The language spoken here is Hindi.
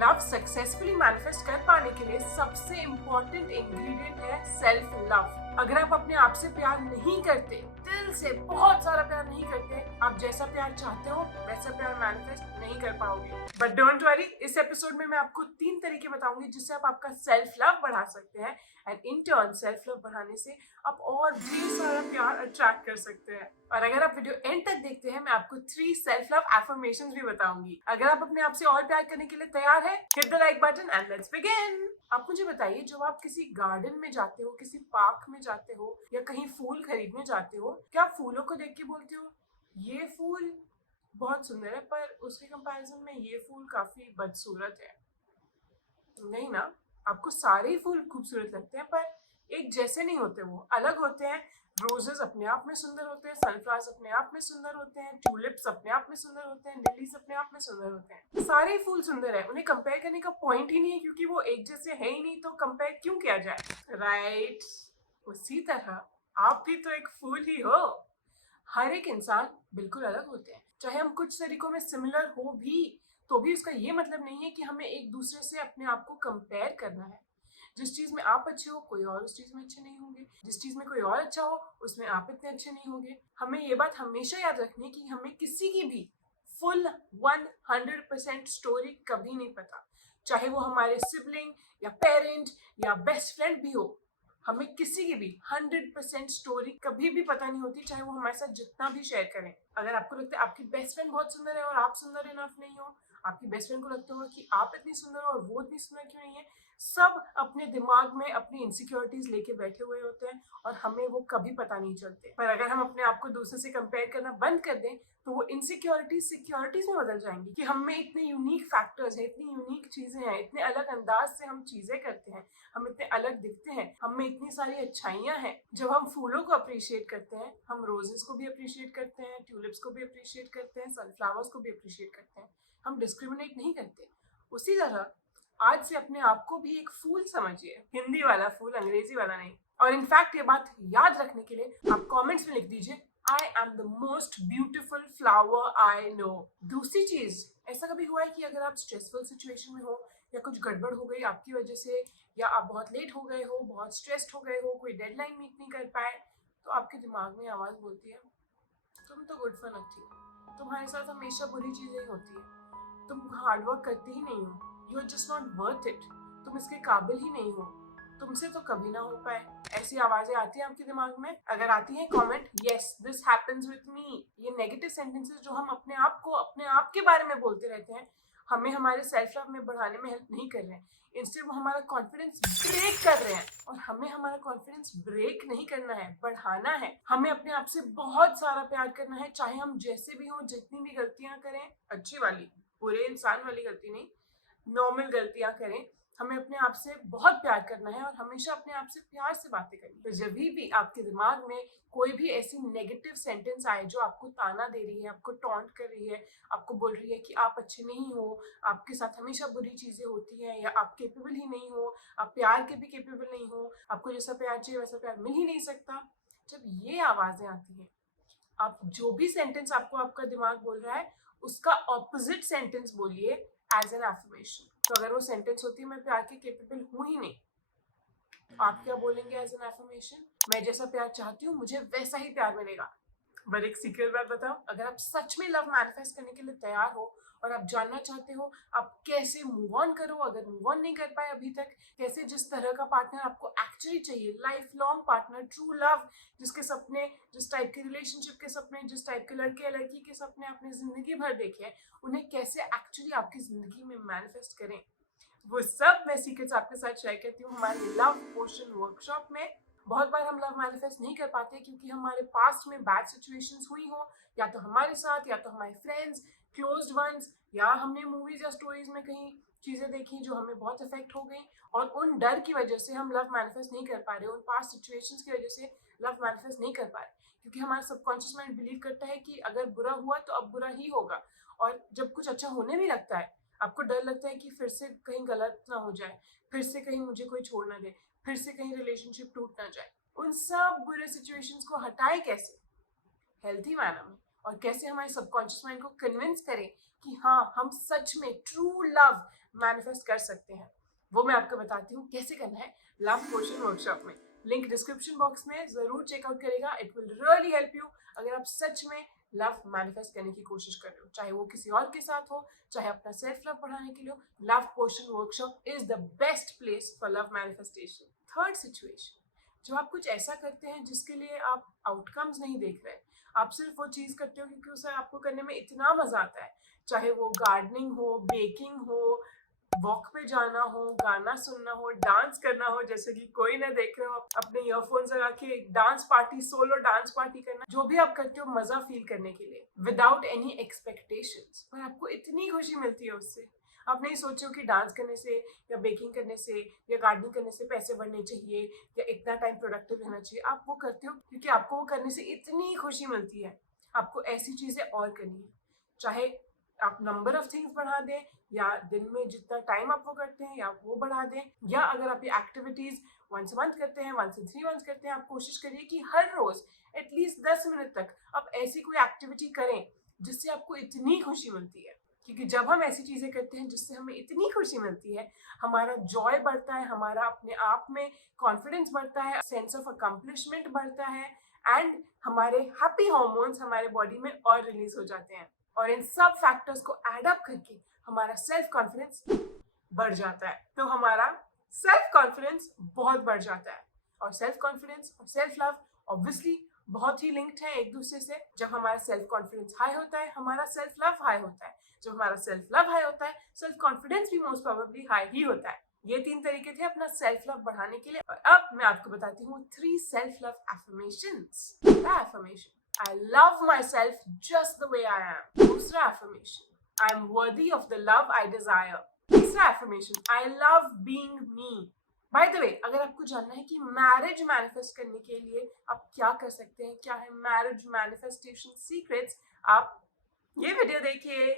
लव सक्सेसफुली मैनिफेस्ट कर पाने के लिए सबसे इम्पोर्टेंट इंग्रेडिएंट है सेल्फ लव। अगर आप अपने आप से प्यार नहीं करते, दिल से बहुत सारा प्यार नहीं करते, आप जैसा प्यार चाहते हो वैसा प्यार मैनिफेस्ट नहीं कर पाओगे। बट डोंट वरी, इस एपिसोड में मैं आपको 3 तरीके बताऊंगी जिससे आप आपका सेल्फ लव बढ़ा सकते हैं and in turn self love बढ़ाने से आप और ढेर सारा प्यार अट्रैक्ट कर सकते हैं। और अगर आप वीडियो एंड तक देखते हैं, मैं आपको 3 सेल्फ लव एफर्मेशंस भी बताऊंगी। अगर आप अपने आप से और प्यार करने के लिए तैयार है, hit the like button and let's begin. आप मुझे बताइए, जब आप किसी गार्डन में जाते हो, किसी पार्क में जाते हो या कहीं फूल खरीदने जाते हो, क्या आप फूलों को देख के बोलते हो ये फूल बहुत सुंदर है पर उसके कंपैरिजन में ये फूल काफी बदसूरत है? नहीं ना, आपको सारे ही फूल खूबसूरत लगते हैं पर एक जैसे नहीं होते, वो अलग होते हैं। रोजेस अपने आप में सुंदर होते हैं, सनफ्लावर्स अपने आप में सुंदर होते हैं, ट्यूलिप्स अपने आप में सुंदर होते हैं, लिलीज अपने आप में सुंदर होते हैं। सारे ही फूल सुंदर है, उन्हें कंपेयर करने का पॉइंट ही नहीं है क्योंकि वो एक जैसे है ही नहीं, तो कंपेयर क्यों किया जाए, राइट? उसी तरह आप भी तो एक फूल ही हो। हर एक इंसान बिल्कुल अलग होते हैं, चाहे हम कुछ तरीकों में सिमिलर हो भी तो भी उसका ये मतलब नहीं है कि हमें एक दूसरे से अपने आप को कंपेयर करना है। जिस चीज में आप अच्छे हो कोई और उस चीज में अच्छे नहीं होंगे, जिस चीज में कोई और अच्छा हो उसमें आप इतने अच्छे नहीं होंगे। हमें ये बात हमेशा याद रखनी है कि हमें किसी की भी फुल 100% स्टोरी कभी नहीं पता, चाहे वो हमारे सिबलिंग या पेरेंट या बेस्ट फ्रेंड भी हो। हमें किसी की भी 100% स्टोरी कभी भी पता नहीं होती, चाहे वो हमारे साथ जितना भी शेयर करें। अगर आपको लगता है आपकी बेस्ट फ्रेंड बहुत सुंदर है और आप सुंदर इनफ नहीं हो, आपकी बेस्ट फ्रेंड को लगता होगा कि आप इतनी सुंदर हो और वो इतनी सुंदर क्यों नहीं है, सब अपने दिमाग में अपनी इनसिक्योरिटीज लेके बैठे हुए होते हैं और हमें वो कभी पता नहीं चलते। पर अगर हम अपने आप को दूसरे से कंपेयर करना बंद कर दें तो वो इनसिक्योरिटीज सिक्योरिटीज में बदल जाएंगी कि हम में इतने यूनिक फैक्टर्स हैं, इतनी यूनिक चीजें हैं, इतने अलग अंदाज से हम चीजें करते हैं, हम इतने अलग दिखते हैं, हम में इतनी सारी अच्छाइयां हैं। जब हम फूलों को अप्रिशिएट करते हैं, हम रोजेस को भी अप्रिशिएट करते हैं, ट्यूलिप्स को भी अप्रिशिएट करते हैं, सनफ्लावर्स को भी अप्रिशिएट करते हैं, हम डिस्क्रिमिनेट नहीं करते। उसी तरह आज से अपने आप को भी एक फूल समझिए, हिंदी वाला फूल, अंग्रेजी वाला नहीं। और इनफैक्ट ये बात याद रखने के लिए आप कमेंट्स में लिख दीजिए, I am the most beautiful flower I know. दूसरी चीज, ऐसा कभी हुआ है कि अगर आप स्ट्रेसफुल सिचुएशन में हो या कुछ गड़बड़ हो गई आपकी वजह से, या आप बहुत लेट हो गए हो, बहुत स्ट्रेस्ड हो गए हो, कोई डेडलाइन मीट नहीं कर पाए, तो आपके दिमाग में आवाज बोलती है तुम तो गुड फॉर नथिंग, तुम्हारे साथ हमेशा बुरी चीजें ही होती है, तुम हार्डवर्क करती ही नहीं हो, you are just not worth it, तुम इसके काबिल ही नहीं हो, तुमसे तो कभी ना हो पाए। ऐसी आवाजें आती हैं आपके दिमाग में? अगर आती हैं comment yes this happens with me. ये नेगेटिव सेंटेंसेस जो हम अपने आप को अपने आप के बारे में बोलते रहते हैं, हमें हमारे सेल्फ लव में बढ़ाने में हेल्प नहीं कर रहे हैं, इंस्टेड वो हमारा कॉन्फिडेंस ब्रेक कर रहे हैं। और हमें हमारा कॉन्फिडेंस ब्रेक नहीं करना है, बढ़ाना है। हमें अपने आप से बहुत सारा प्यार करना है, चाहे हम जैसे भी हों, जितनी भी गलतियां करें, अच्छी वाली, बुरे इंसान वाली गलती नहीं, नॉर्मल गलतियां करें, हमें अपने आप से बहुत प्यार करना है और हमेशा अपने आप से प्यार से बातें करनी। तो जब भी आपके दिमाग में कोई भी ऐसी नेगेटिव सेंटेंस आए जो आपको ताना दे रही है, आपको टॉन्ट कर रही है, आपको बोल रही है कि आप अच्छे नहीं हो, आपके साथ हमेशा बुरी चीजें होती हैं, या आप केपेबल ही नहीं हो, आप प्यार के भी केपेबल नहीं हो, आपको जैसा प्यार चाहिए वैसा प्यार मिल ही नहीं सकता, जब ये आवाजें आती हैं, आप जो भी सेंटेंस आपको आपका दिमाग बोल रहा है उसका ऑपोजिट सेंटेंस बोलिए एज एन एफर्मेशन। तो अगर वो सेंटेंस होती है मैं प्यार के केपेबल हूं ही नहीं, आप क्या बोलेंगे एज एन एफर्मेशन? मैं जैसा प्यार चाहती हूँ मुझे वैसा ही प्यार मिलेगा। पर एक सीक्रेट बात बताओ, अगर आप सच में लव मैनिफेस्ट करने के लिए तैयार हो और आप जानना चाहते हो आप कैसे मूव ऑन करो, अगर मूव ऑन नहीं कर पाए अभी तक, कैसे जिस तरह का पार्टनर आपको एक्चुअली चाहिए, life long partner, true love, जिसके सपने, जिस टाइप के रिलेशनशिप के सपने, जिस टाइप के लड़के या लड़की के सपने आपने जिंदगी भर देखे हैं, उन्हें कैसे एक्चुअली आपकी जिंदगी में मैनिफेस्ट करें, वो सब मैं सीक्रेट्स आपके साथ शेयर करती हूँ हमारे लव पोशन वर्कशॉप में। बहुत बार हम लव मैनिफेस्ट नहीं कर पाते क्योंकि हमारे पास्ट में बैड सिचुएशंस हुई हो, या तो हमारे साथ, या तो हमारे फ्रेंड्स, क्लोज्ड वंस, या हमने मूवीज या स्टोरीज में कहीं चीजें देखी जो हमें बहुत इफेक्ट हो गई, और उन डर की वजह से हम लव मैनिफेस्ट नहीं कर पा रहे, उन पास्ट सिचुएशंस की वजह से लव मैनिफेस्ट नहीं कर पा रहे, क्योंकि हमारा सबकॉन्शियस माइंड बिलीव करता है कि अगर बुरा हुआ तो अब बुरा ही होगा। और जब कुछ अच्छा होने भी लगता है आपको डर लगता है कि फिर से कहीं गलत ना हो जाए, फिर से कहीं मुझे कोई छोड़ ना दे, फिर से कहीं रिलेशनशिप टूट ना जाए। उन सब बुरे सिचुएशंस को हटाए कैसे हेल्थी मैनर में, और कैसे हमारे सबकॉन्शियस माइंड को कन्विंस करें कि हाँ हम सच में ट्रू लव मैनिफेस्ट कर सकते हैं। वो मैं आपको बताती हूँ कैसे करना है लव पोशन वर्कशॉप में। लिंक डिस्क्रिप्शन बॉक्स में जरूर चेकआउट करेगा। It will really help you अगर आप सच में लव मैनिफेस्ट करने की कोशिश कर रहे हो, चाहे वो किसी और के साथ हो, चाहे अपना सेल्फ लव बढ़ाने के लिए हो। Love potion workshop is the best place for love manifestation. Third situation, जब आप कुछ ऐसा करते हैं जिसके लिए आप आउटकम्स नहीं देख रहे, आप सिर्फ वो चीज करते हो क्योंकि उसे आपको करने में इतना मजा आता है, चाहे वो गार्डनिंग हो, बेकिंग हो, वॉक पे जाना हो, गाना सुनना हो, डांस करना हो, जैसे कि कोई ना देख रहे हो, अपने ईयरफोन्स लगा के dance party, solo dance party करना, जो भी आप करते हो मजा फील करने के लिए विदाउट एनी एक्सपेक्टेशंस, पर आपको इतनी खुशी मिलती है उससे। आप नहीं सोचो कि डांस करने से या बेकिंग करने से या गार्डनिंग करने से पैसे बढ़ने चाहिए या इतना टाइम प्रोडक्टिव रहना चाहिए। आप वो करते हो क्योंकि आपको वो करने से इतनी खुशी मिलती है। आपको ऐसी चीजें और करनी है, चाहे आप नंबर ऑफ थिंग्स बढ़ा दें या दिन में जितना टाइम आप वो करते हैं या वो बढ़ा दें, या अगर आप ये एक्टिविटीज वंस मंथ करते हैं, वंस इन 3 मंथ्स करते हैं, आप कोशिश करिए कि हर रोज एटलीस्ट 10 मिनट तक आप ऐसी कोई एक्टिविटी करें जिससे आपको इतनी खुशी मिलती है। क्योंकि जब हम ऐसी चीजें करते हैं जिससे हमें इतनी खुशी मिलती है, हमारा जॉय बढ़ता है, हमारा अपने आप में कॉन्फिडेंस बढ़ता है, सेंस ऑफ अकम्पलिशमेंट बढ़ता है, एंड हमारे हैप्पी हार्मोन्स हमारे बॉडी में और रिलीज हो जाते हैं। और इन सब फैक्टर्स को एड अप करके हमारा सेल्फ कॉन्फिडेंस बढ़ जाता है। तो हमारा सेल्फ कॉन्फिडेंस बहुत बढ़ जाता है। और सेल्फ कॉन्फिडेंस और सेल्फ लव ऑब्वियसली बहुत ही लिंक्ड है एक दूसरे से। जब हमारा सेल्फ कॉन्फिडेंस हाई होता है, हमारा सेल्फ लव हाई होता है। जब हमारा सेल्फ लव हाई होता है, सेल्फ कॉन्फिडेंस भी मोस्ट प्रोबेबली हाई ही होता है। ये 3 तरीके थे अपना सेल्फ लव बढ़ाने के लिए। और अब मैं आपको बताती हूँ 3 सेल्फ लव एफर्मेशंस। पहला affirmation, I love myself just the way I am. दूसरा affirmation, I am worthy of the love I desire. तीसरा affirmation, I love being me. By the way, अगर आपको जानना है कि मैरिज मैनिफेस्ट करने के लिए आप क्या कर सकते हैं, क्या है मैरिज मैनिफेस्टेशन सीक्रेट्स, आप ये वीडियो देखिए।